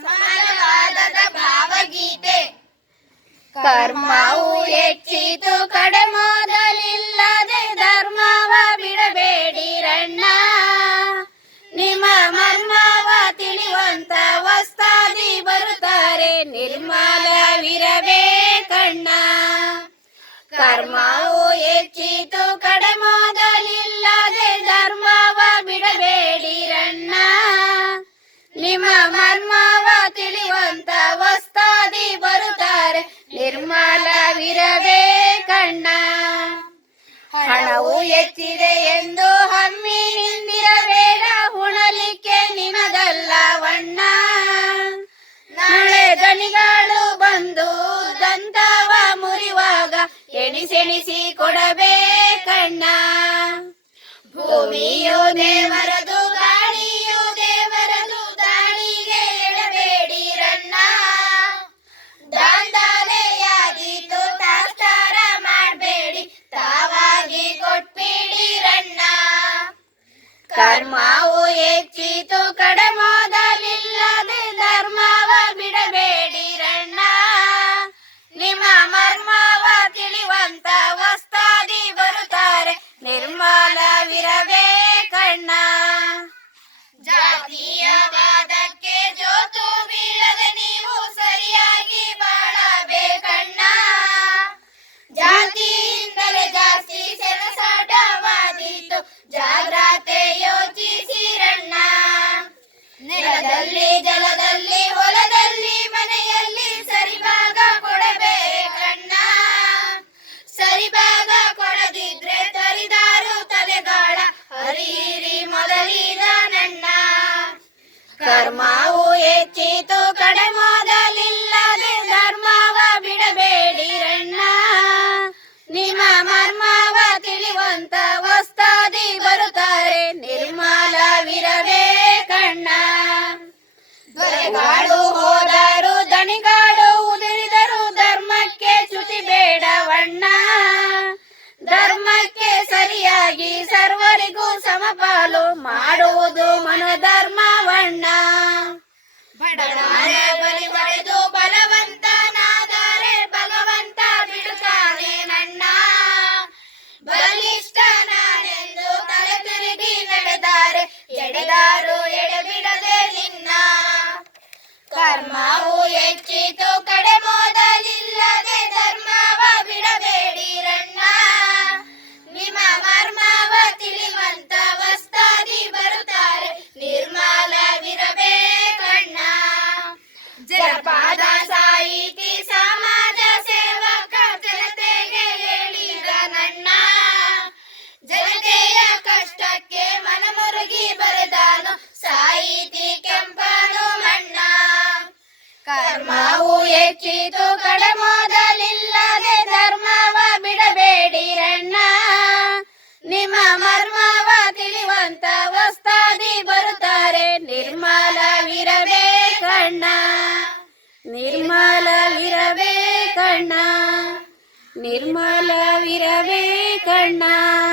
ಸಮಾಜವಾದದ ಭಾವಗೀತೆ. ಕರ್ಮವು ಹೆಚ್ಚಿತು, ಕಡೆ ಮೊದಲಿಲ್ಲದೆ ಧರ್ಮವ ಬಿಡಬೇಡಿರಣ್ಣ ನಿಮ್ಮ ಮರ್ಮವ ತಿಳಿಯುವಂತ ವಸ್ತಾದಿ ಬರುತ್ತಾರೆ, ನಿರ್ಮಲವಿರಬೇಕಣ್ಣ. ಕರ್ಮವು ಹೆಚ್ಚಿತು ನಾಳೆ ಬಂದು ದಂತವ ಮುರಿವಾಗ ಎಣಿಸೆಣಿಸಿ ಕೊಡಬೇಕಣ್ಣ. ಭೂಮಿಯು ದೇವರದು ನೆಲದಲ್ಲಿ ಜಲದಲ್ಲಿ, ಹೊಲದಲ್ಲಿ, ಮನೆಯಲ್ಲಿ ಸರಿಭಾಗ ಕೊಡಬೇಕಣ್ಣ. ಸರಿಭಾಗ ಕೊಡದಿದ್ರೆ ತರಿದಾರು ತಲೆಗಾಳ ಹರಿಹಿರಿ ಮೊದಲಿದ ನನ್ನ ಕರ್ಮವು ಹೆಚ್ಚಿತು ದೊರೆಗಾಡು ಹೋದರು ದಣಿಗಾಡು ಉದುರಿದರು ಧರ್ಮಕ್ಕೆ ಚ್ಯುತಿ ಬೇಡವಣ್ಣ. ಧರ್ಮಕ್ಕೆ ಸರಿಯಾಗಿ ಸರ್ವರಿಗೂ ಸಮಪಾಲು ಮಾಡುವುದು ಮನೋಧರ್ಮವಣ್ಣ. ಬಡವರೇ ಬಲಿ ಪಡೆದು ಬಲವಂತನಾದರೆ ಭಗವಂತ ಬಿಡುತ್ತಾನೆ ನನ್ನ ಬಲಿಷ್ಠ ನಾನೆಂದು ತಲೆ ತಿರುಗಿ ನಡೆದಾರೆ, ಎಡೆದಾರು ಎಡೆಬಿಡದೆ ನಿನ್ನ. ಕರ್ಮವು ಹೆಚ್ಚಿತು ಕಡೆ ಮೊದಲಿಲ್ಲದೆ ಧರ್ಮವ ಬಿಡಬೇಡಿರಣ್ಣ ನಿಮ್ಮ ಮರ್ಮವ ತಿಳಿವಂತ ವಸ್ತಾದಿ ಬರುತ್ತಾರೆ ನಿರ್ಮಲವಿರಬೇಕಣ್ಣ. ಜನಪಾದ ಕರ್ಮವು ಹೆಚ್ಚಿತು ಕಡೆ ಮೊದಲಿಲ್ಲದೆ ಧರ್ಮವ ಬಿಡಬೇಡಿರಣ್ಣ ನಿಮ್ಮ ಮರ್ಮವ ತಿಳಿವಂತ ವಸ್ತಾದಿ ಬರುತ್ತಾರೆ ಕಣ್ಣ ನಿರ್ಮಲವಿರಬೇಕಣ್ಣ. ನಿರ್ಮಲವಿರಬೇಕಣ್ಣ. ಧನ್ಯವಾದಗಳು